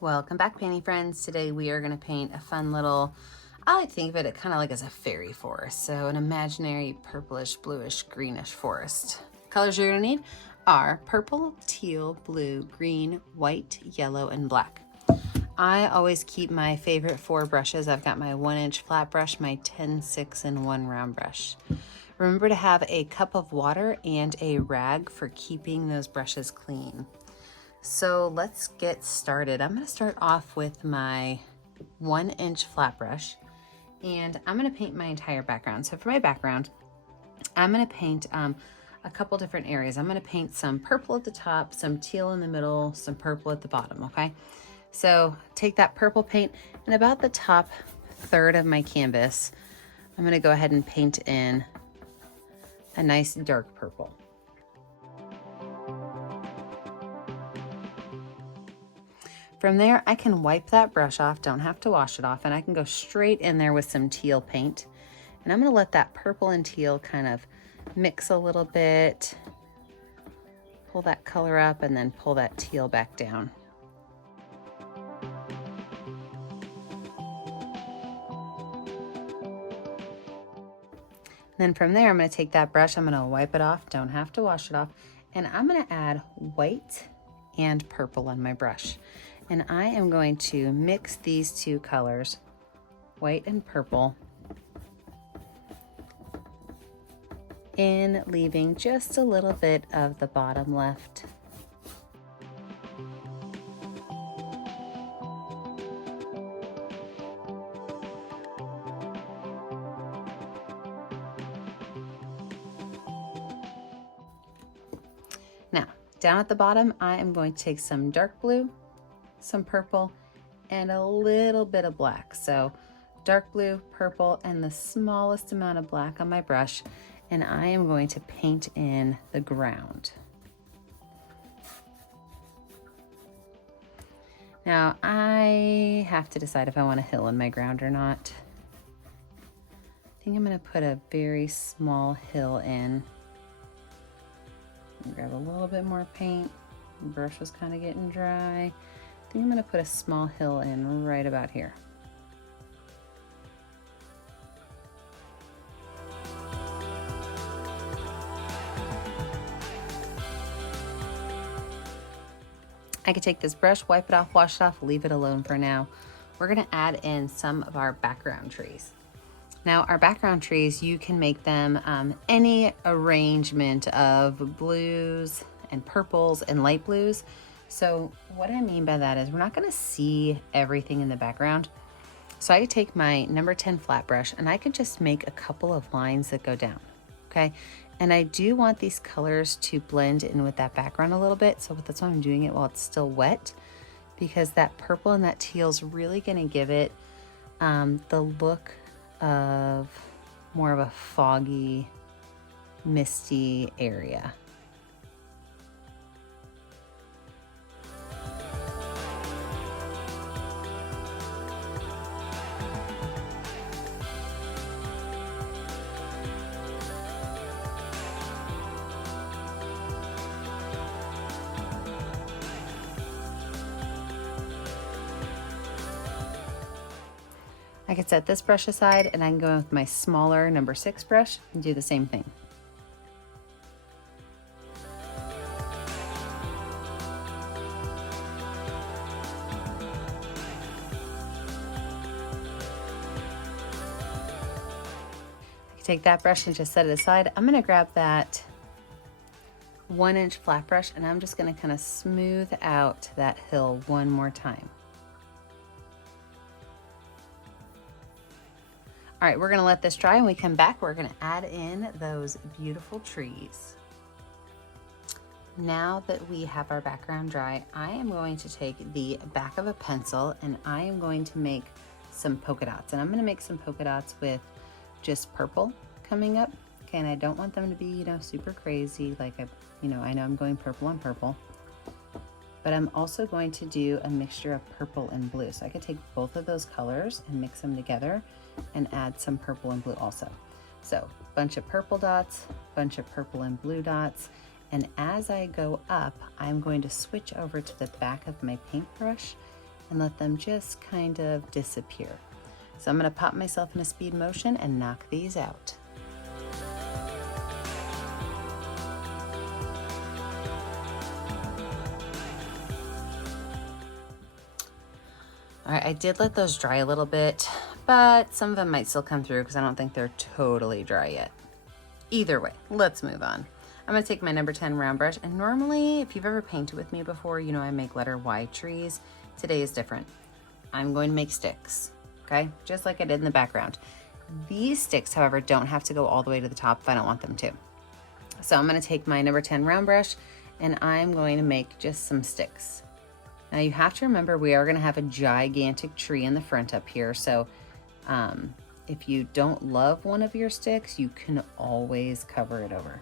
Welcome back, painting friends. Today we are going to paint a fun little, I like to think of it kind of like as a fairy forest. So an imaginary purplish, bluish, greenish forest. Colors you're going to need are purple, teal, blue, green, white, yellow, and black. I always keep my favorite 4 brushes. I've got my 1-inch flat brush, my 10-6, and 1 round brush. Remember to have a cup of water and a rag for keeping those brushes clean. So let's get started. I'm going to start off with my 1-inch flat brush, and I'm going to paint my entire background. So for my background, I'm going to paint a couple different areas. I'm going to paint some purple at the top, some teal in the middle, some purple at the bottom, okay? So take that purple paint, and about the top third of my canvas, I'm going to go ahead and paint in a nice dark purple. From there, I can wipe that brush off, don't have to wash it off, and I can go straight in there with some teal paint. And I'm gonna let that purple and teal kind of mix a little bit, pull that color up, and then pull that teal back down. Then from there, I'm gonna take that brush, I'm gonna wipe it off, don't have to wash it off, and I'm gonna add white and purple on my brush. And I am going to mix these 2 colors, white and purple, in, leaving just a little bit of the bottom left. Now, down at the bottom, I am going to take some dark blue, some purple, and a little bit of black. So dark blue, purple, and the smallest amount of black on my brush, and I am going to paint in the ground. Now I have to decide if I want a hill in my ground or not. I think I'm going to put a very small hill in. Grab a little bit more paint. The brush was kind of getting dry. I think I'm going to put a small hill in right about here. I could take this brush, wipe it off, wash it off, leave it alone for now. We're going to add in some of our background trees. Now, our background trees, you can make them any arrangement of blues and purples and light blues. So what I mean by that is we're not going to see everything in the background. So I could take my number 10 flat brush and I could just make a couple of lines that go down, okay? And I do want these colors to blend in with that background a little bit. So that's why I'm doing it while it's still wet, because that purple and that teal is really going to give it the look of more of a foggy, misty area. I can set this brush aside and I can go with my smaller number 6 brush and do the same thing. I can take that brush and just set it aside. I'm going to grab that 1-inch flat brush and I'm just going to kind of smooth out that hill one more time. All right, we're gonna let this dry. When we come back, we're gonna add in those beautiful trees. Now that we have our background dry, I am going to take the back of a pencil and I am going to make some polka dots. And I'm gonna make some polka dots with just purple coming up. Okay, and I don't want them to be, super crazy. Like, I know I'm going purple on purple. But I'm also going to do a mixture of purple and blue. So I could take both of those colors and mix them together and add some purple and blue also. So bunch of purple dots, bunch of purple and blue dots, And as I go up, I'm going to switch over to the back of my paintbrush and let them just kind of disappear. So I'm gonna pop myself in a speed motion and knock these out. All right, I did let those dry a little bit, but some of them might still come through because I don't think they're totally dry yet. Either way, let's move on. I'm gonna take my number 10 round brush, and normally, if you've ever painted with me before, you know I make letter Y trees. Today is different. I'm going to make sticks, okay? Just like I did in the background. These sticks, however, don't have to go all the way to the top if I don't want them to. So I'm gonna take my number 10 round brush, and I'm going to make just some sticks. Now you have to remember we are gonna have a gigantic tree in the front up here, so if you don't love one of your sticks, you can always cover it over.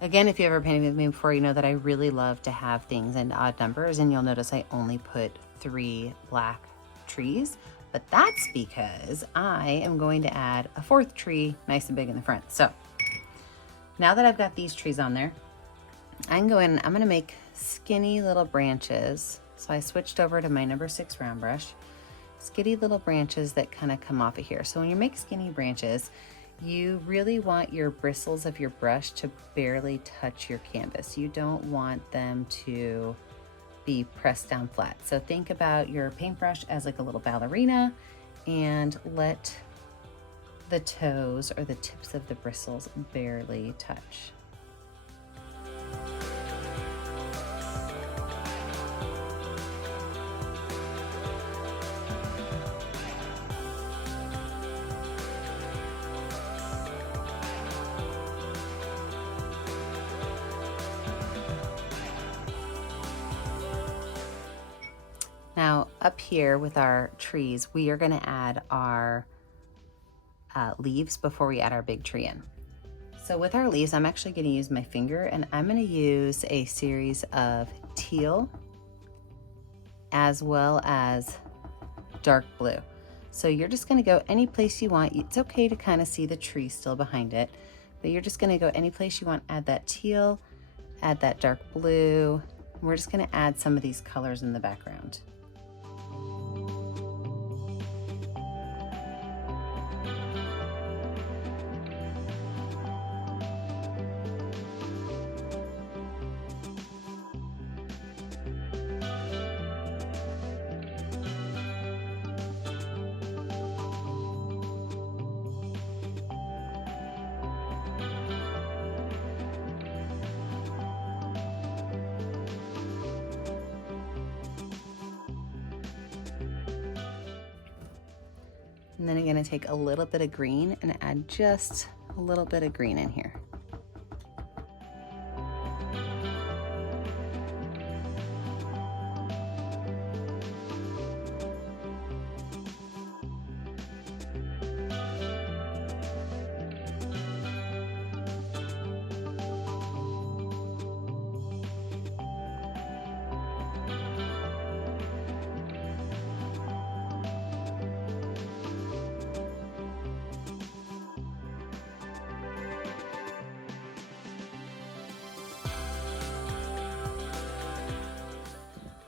Again, if you ever painted with me before, you know that I really love to have things in odd numbers, and you'll notice I only put 3 black trees, but that's because I am going to add a 4th tree nice and big in the front. So now that I've got these trees on there, I'm gonna make skinny little branches. So I switched over to my number 6 round brush, skinny little branches that kind of come off of here. So when you make skinny branches, you really want your bristles of your brush to barely touch your canvas. You don't want them to be pressed down flat. So think about your paintbrush as like a little ballerina, and let the toes or the tips of the bristles barely touch. Now up here with our trees, we are gonna add our leaves before we add our big tree in. So with our leaves, I'm actually gonna use my finger, and I'm gonna use a series of teal as well as dark blue. So you're just gonna go any place you want. It's okay to kind of see the tree still behind it, but you're just gonna go any place you want, add that teal, add that dark blue. We're just gonna add some of these colors in the background. And then I'm gonna take a little bit of green and add just a little bit of green in here.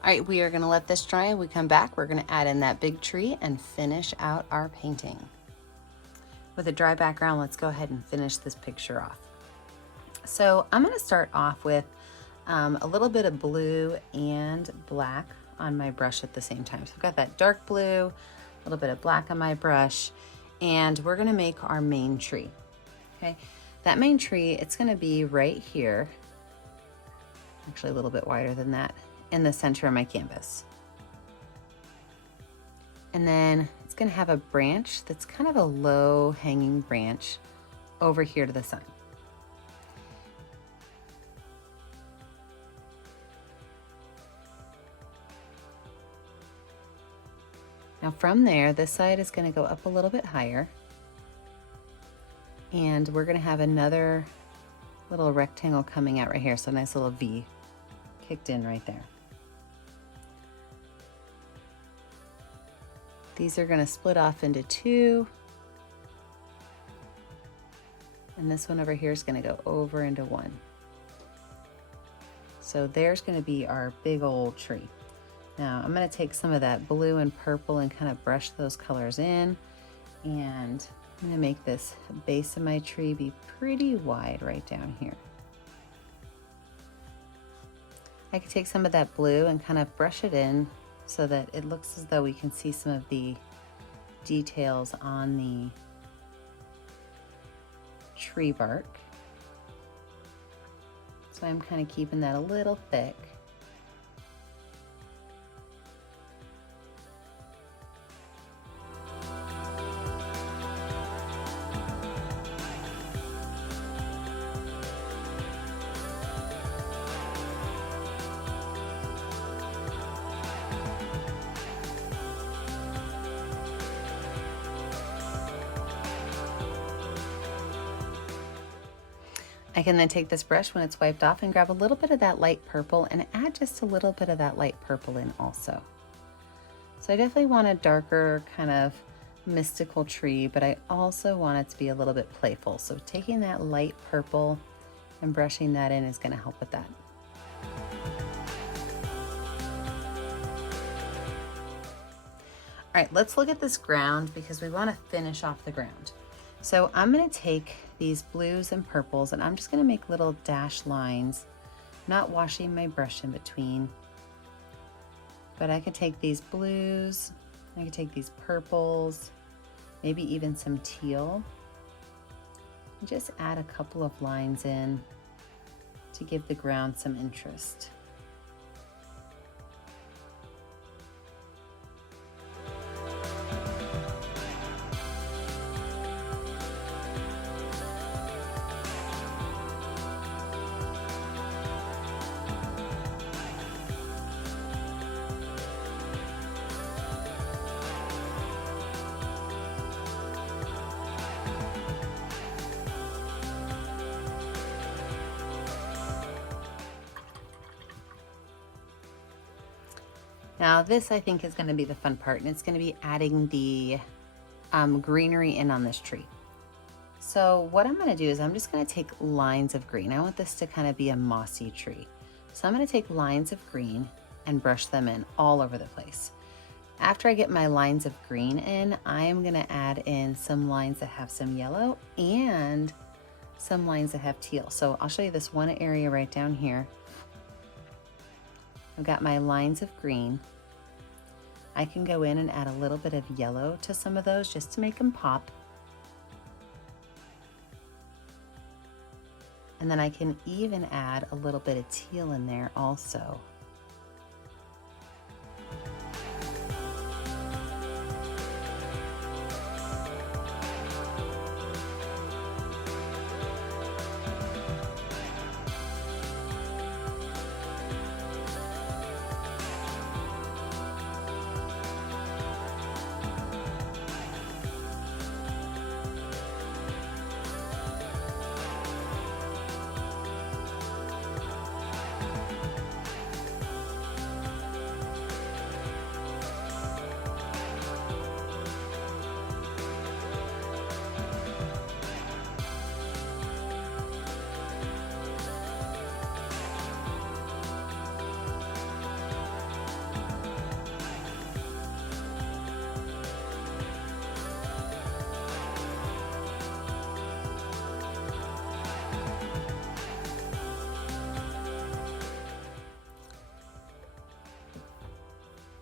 All right, we are gonna let this dry. When we come back, we're gonna add in that big tree and finish out our painting. With a dry background, let's go ahead and finish this picture off. So I'm gonna start off with a little bit of blue and black on my brush at the same time. So I've got that dark blue, a little bit of black on my brush, and we're gonna make our main tree, okay? That main tree, it's gonna be right here, actually a little bit wider than that, in the center of my canvas. And then it's gonna have a branch that's kind of a low hanging branch over here to the sun. Now from there, this side is gonna go up a little bit higher, and we're gonna have another little rectangle coming out right here. So a nice little V kicked in right there. These are going to split off into two. And this one over here is going to go over into one. So there's going to be our big old tree. Now I'm going to take some of that blue and purple and kind of brush those colors in. And I'm going to make this base of my tree be pretty wide right down here. I can take some of that blue and kind of brush it in so that it looks as though we can see some of the details on the tree bark. So I'm kind of keeping that a little thick. I can then take this brush when it's wiped off and grab a little bit of that light purple and add just a little bit of that light purple in also. So I definitely want a darker kind of mystical tree, but I also want it to be a little bit playful. So taking that light purple and brushing that in is going to help with that. All right, let's look at this ground because we want to finish off the ground. So I'm going to take these blues and purples and I'm just going to make little dash lines, not washing my brush in between. But I could take these blues, I could take these purples, maybe even some teal, and just add a couple of lines in to give the ground some interest. Now this I think is going to be the fun part, and it's going to be adding the greenery in on this tree. So what I'm going to do is I'm just going to take lines of green. I want this to kind of be a mossy tree. So I'm going to take lines of green and brush them in all over the place. After I get my lines of green in, I am going to add in some lines that have some yellow and some lines that have teal. So I'll show you this one area right down here. I've got my lines of green. I can go in and add a little bit of yellow to some of those just to make them pop. And then I can even add a little bit of teal in there also.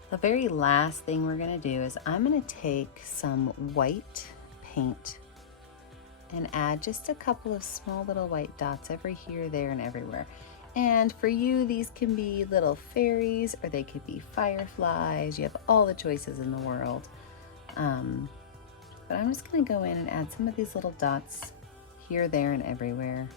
The very last thing we're going to do is I'm going to take some white paint and add just a couple of small little white dots every here, there, and everywhere. And for you, these can be little fairies or they could be fireflies. You have all the choices in the world. But I'm just going to go in and add some of these little dots here, there, and everywhere.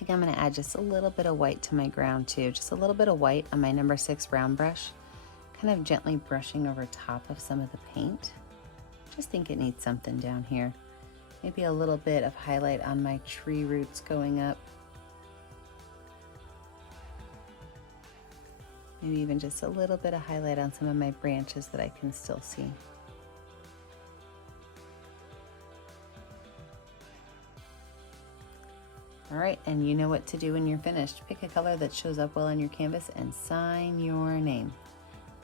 think I'm going to add just a little bit of white to my ground too. Just a little bit of white on my number 6 round brush, kind of gently brushing over top of some of the paint. Just think it needs something down here. Maybe a little bit of highlight on my tree roots going up. Maybe even just a little bit of highlight on some of my branches that I can still see. All right, and you know what to do when you're finished. Pick a color that shows up well on your canvas and sign your name.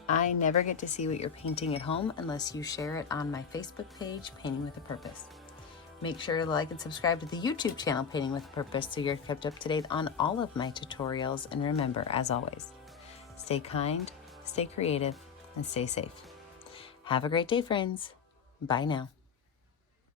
I never get to see what you're painting at home unless you share it on my Facebook page, Painting with a Purpose. Make sure to like and subscribe to the YouTube channel, Painting with a Purpose, so you're kept up to date on all of my tutorials. And remember, as always, stay kind, stay creative, and stay safe. Have a great day, friends. Bye now.